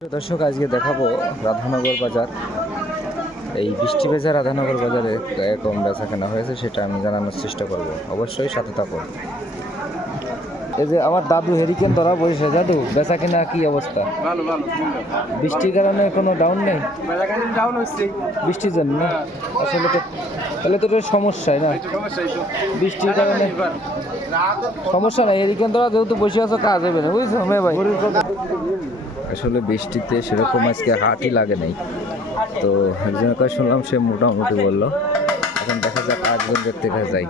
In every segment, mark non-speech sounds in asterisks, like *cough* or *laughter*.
দর্শক আজকে দেখাবো রাধানগর বাজার। এই বৃষ্টি ভেজা রাধানগর বাজারে কম বেচা কেনা হয়েছে সেটা আমি জানানোর চেষ্টা করব। অবশ্যই সাথে থাকো এই যে আমার দাদু হেরিকেন ধরা বসেছে দাদু বেচা কেনা কি অবস্থা? বৃষ্টির কারণে কোনো ডাউন নেই? বৃষ্টির জন্য? আসলে তো তাহলে তো সমস্যাই না? সমস্যা তো। বৃষ্টির কারণে সমস্যা নাই হেরিকেন ধরা যেহেতু বসে আছো কাজ হবে না বুঝছ? মেয়ে ভাই। আসলে বৃষ্টিতে সেরকম আজকে হাটই লাগে নাই। তো একজনের কাছে শুনলাম সে মোটামুটি বলল। এখন দেখা যাক আজকের থেকে যাই।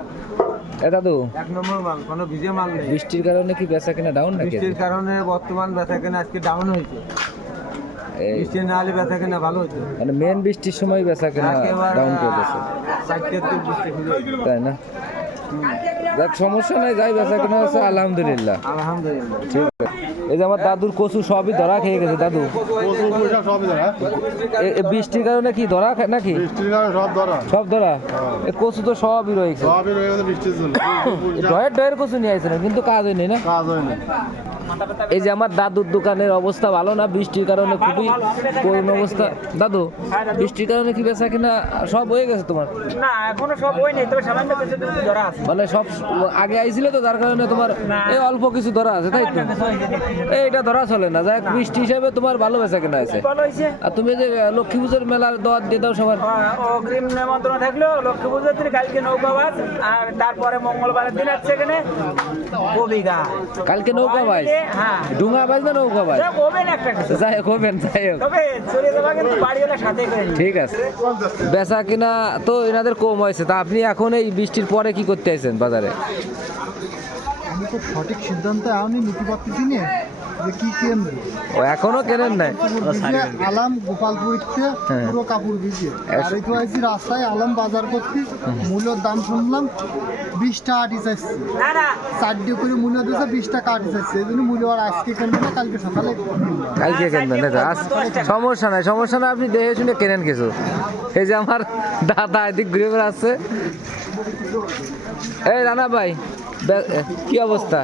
এ দাদু এক নম্বর মাল কোনো ভিজে মাল নেই। বৃষ্টির কারণে কি বেচা কিনা ডাউন নাকি বৃষ্টির কারণে বর্তমান বেচা কেনা আজকে ডাউন হয়েছে। বৃষ্টি না হলে বেচা কেনা ভালো হতো। মানে মেন বৃষ্টির সময় বেচা কেনা ডাউন তাই না? দেখ সমস্যা নাই যাই বেচা কিনা আছে আলহামদুলিল্লাহ। আলহামদুলিল্লাহ ঠিক আছে। এই যে আমার দাদুর কচু সবই ধরা খেয়ে গেছে দাদু। এ- বৃষ্টির কারণে কি ধরা খায় নাকি? সব ধরা। এ কচু তো সবই রয়েছে। *coughs* ডয়ের ডয়ের কচু নিয়ে আসছিলাম কিন্তু কাজ হয়নি না? কাজ হয়নি। এই যে আমার দাদুর দোকানের অবস্থা ভালো না বৃষ্টির কারণে খুবই করুণ অবস্থা। দাদু বৃষ্টির কারণে কি বেচা কিনা সব হয়ে গেছে তোমার? না এখনও সব হই তবে সামান্য কিছু কিছু ধরা আছে। মানে সব আগে আইছিল তো যার কারণে তোমার এই অল্প কিছু ধরা আছে তাই তো? এই এটা ধরা চলে না যাই বৃষ্টি হিসাবে তোমার ভালো বেচা কিনা আছে আর তুমি যে লক্ষ্মী পুজোর মেলার দোয়ার দিয়ে দাও সবার। অগ্রিম নেমন্ত্রণ থাকল লক্ষ্মী পুজোর দিন কালকে নৌকাবাজ আর তারপরে মঙ্গলবারের দিন আছে এখানে কবিগা কালকে নৌকা ভাই হ্যাঁ। ডুঙা বাজ না নৌকা ভাই হবেন একটা যাই হোক হবেন যাই হোক। তবে চলে যাবা কিন্তু বাড়িওয়ালা সাথে করে ঠিক আছে। বেচা কিনা তো এনাদের কম হয়েছে। তা আপনি এখন এই বৃষ্টির পরে কি করতে আছেন বাজারে? আমি তো সঠিক সিদ্ধান্ত আমি যে কি কেন্দ্র ও এখনও কেনেন নাই? আলাম গোপালপুরতে হ্যাঁ। পুরো কাপড় ভিজে। এস- আর এই তো আইছি রাস্তায় আলাম বাজার করছি মূল্যর দাম শুনলাম বিশ টাকা আটি চাইছি। না না চারটে করে মূল্য দিয়েছে বিশ টাকা আটি চাইছে। এই জন্য মূল্য আর আজকে কিনবে না কালকে সকালে কালকে কিনবেন না সমস্যা নাই সমস্যা নাই আপনি দেখে শুনে কেনেন কিছু। এই যে আমার দাদা এদিক ঘুরে বেড়াচ্ছে। এই রানা ভাই কি অবস্থা?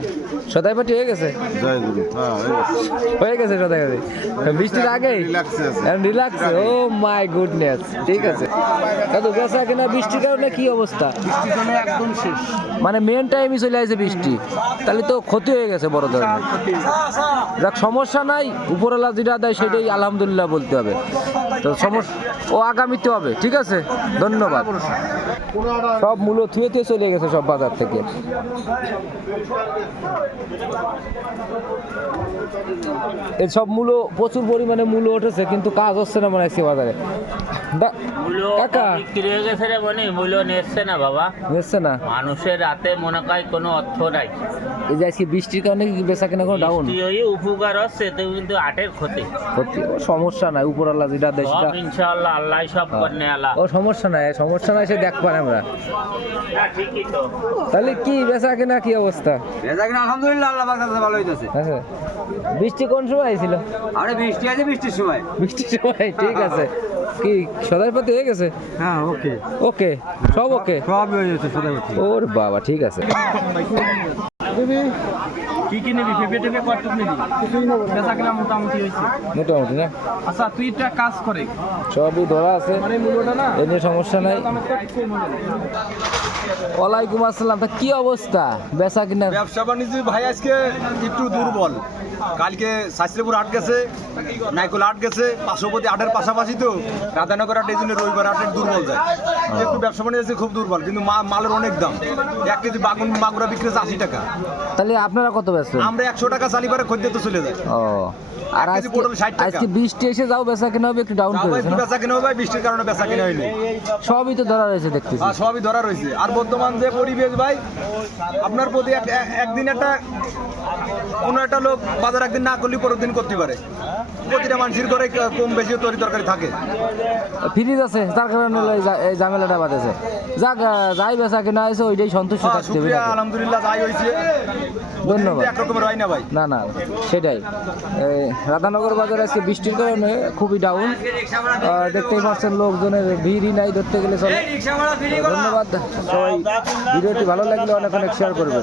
সদাই পাটি হয়ে গেছে। হয়ে গেছে সদাই পাটি বৃষ্টির আগেই? রিল্যাক্স ও মাই গুডনেস ঠিক আছে। দাদু বেচা কিনা বৃষ্টির কারণে কি অবস্থা? একদম শেষ। মানে মেন টাইমই চলে আসে বৃষ্টি। তাহলে তো ক্ষতি হয়ে গেছে বড় ধরনের। যাক সমস্যা নাই। উপরওয়ালা যেটা দেয় সেটাই আলহামদুলিল্লাহ বলতে হবে। তো সমস্যা ও আগামীতে হবে, ঠিক আছে? ধন্যবাদ। সব মূল্য থুয়ে থুয়ে চলে গেছে সব বাজার থেকে। এই সব মূল্য, প্রচুর পরিমাণে মূল্য উঠেছে, কিন্তু কাজ হচ্ছে না মনে হচ্ছে বাজারে। কাকা। বিক্রি হয়ে গেছে রে বনি মূল্য না বাবা। বুঝছে না? মানুষের রাতে মনে হয় কোনো অর্থ নাই। এই যে আজকে বৃষ্টির কারণে কি বেচা কেনা কোনো ডাউন বৃষ্টি উপকার হচ্ছে তো কিন্তু আটের ক্ষতি। ও সমস্যা নাই উপরওয়ালা যেটা দেয় সেটা ইনশাআল্লাহ আল্লাহ সব করনে আল্লাহ। ও সমস্যা নাই সমস্যা নাই সে দেখ পারে আমরা। না ঠিকই তো। তাহলে কি বেচা কেনা কি অবস্থা? বেচা কিনা আলহামদুলিল্লাহ আল্লাহ পাক ভালো হইতাছে আচ্ছা। বৃষ্টি কোন সময় আইছিল? আরে বৃষ্টি আছে বৃষ্টির সময়। বৃষ্টির সময় ঠিক আছে। কি সদাই পাতি হয়ে গেছে? হ্যাঁ ওকে। ওকে সব ওকে? সব হয়ে সদাই ওর বাবা ঠিক আছে। কি কি নিবি? পেঁপে টেপে কত নিবি। বেচা কিনা মোটামুটি হয়েছে। মোটামুটি না? আচ্ছা তুই একটা কাজ করে। সবই ধরা আছে। মানে মূল্যটা না? এ সমস্যা নাই। ওয়ালাইকুম আসসালাম। তা কি অবস্থা? বেচা কিনা? ব্যবসা বাণিজ্য ভাই আজকে একটু দুর্বল। কালকে শাস্ত্রীপুর আট গেছে নাইকল আট গেছে পার্শ্ববর্তী আটের পাশাপাশি তো রাধানগর আট এই জন্য রবিবার আটের দুর্বল যায়। একটু ব্যবসা বাণিজ্য খুব দুর্বল কিন্তু মালের অনেক দাম। এক কেজি বাগুন মাগুরা বিক্রি হচ্ছে আশি টাকা। তাহলে আপনারা কত ব্যস্ত আমরা একশো টাকা চালিবারে খদ্দের তো চলে যায়। ও। আর আজকে পটল 60 টাকা। আজকে বৃষ্টি এসে যাও বেচা কিনা হবে একটু ডাউন না? বেচা কিনে ভাই বৃষ্টির কারণে বেচা কিনে হয়নি। সবই তো ধরা রয়েছে দেখতেছি। আর সবই ধরা রয়েছে। আর বর্তমান যে পরিবেশ ভাই আপনার প্রতি এক- এক- একদিন একটা কোনো একটা লোক বাজার একদিন না করলে পরের দিন করতে পারে। প্রতিটা মানুষের ঘরে কম বেশি তরি তরকারি থাকে। ফ্রিজ আছে তার কারণে এই ঝামেলাটা বাঁধেছে। যাক যাই বেচা কিনা আছে ওইটাই সন্তুষ্ট হ্যাঁ থাকতে হবে আলহামদুলিল্লাহ যাই হয়েছে। ধন্যবাদ। একরকমের হয় না ভাই। না না সেটাই। রাধানগর বাজার আজকে বৃষ্টির কারণে খুবই ডাউন দেখতেই পাচ্ছেন লোকজনের ভিড়ই নাই ধরতে গেলে চলে। ধন্যবাদ। সবাই ভিডিওটি ভালো লাগলে অনেক অনেক শেয়ার করবেন।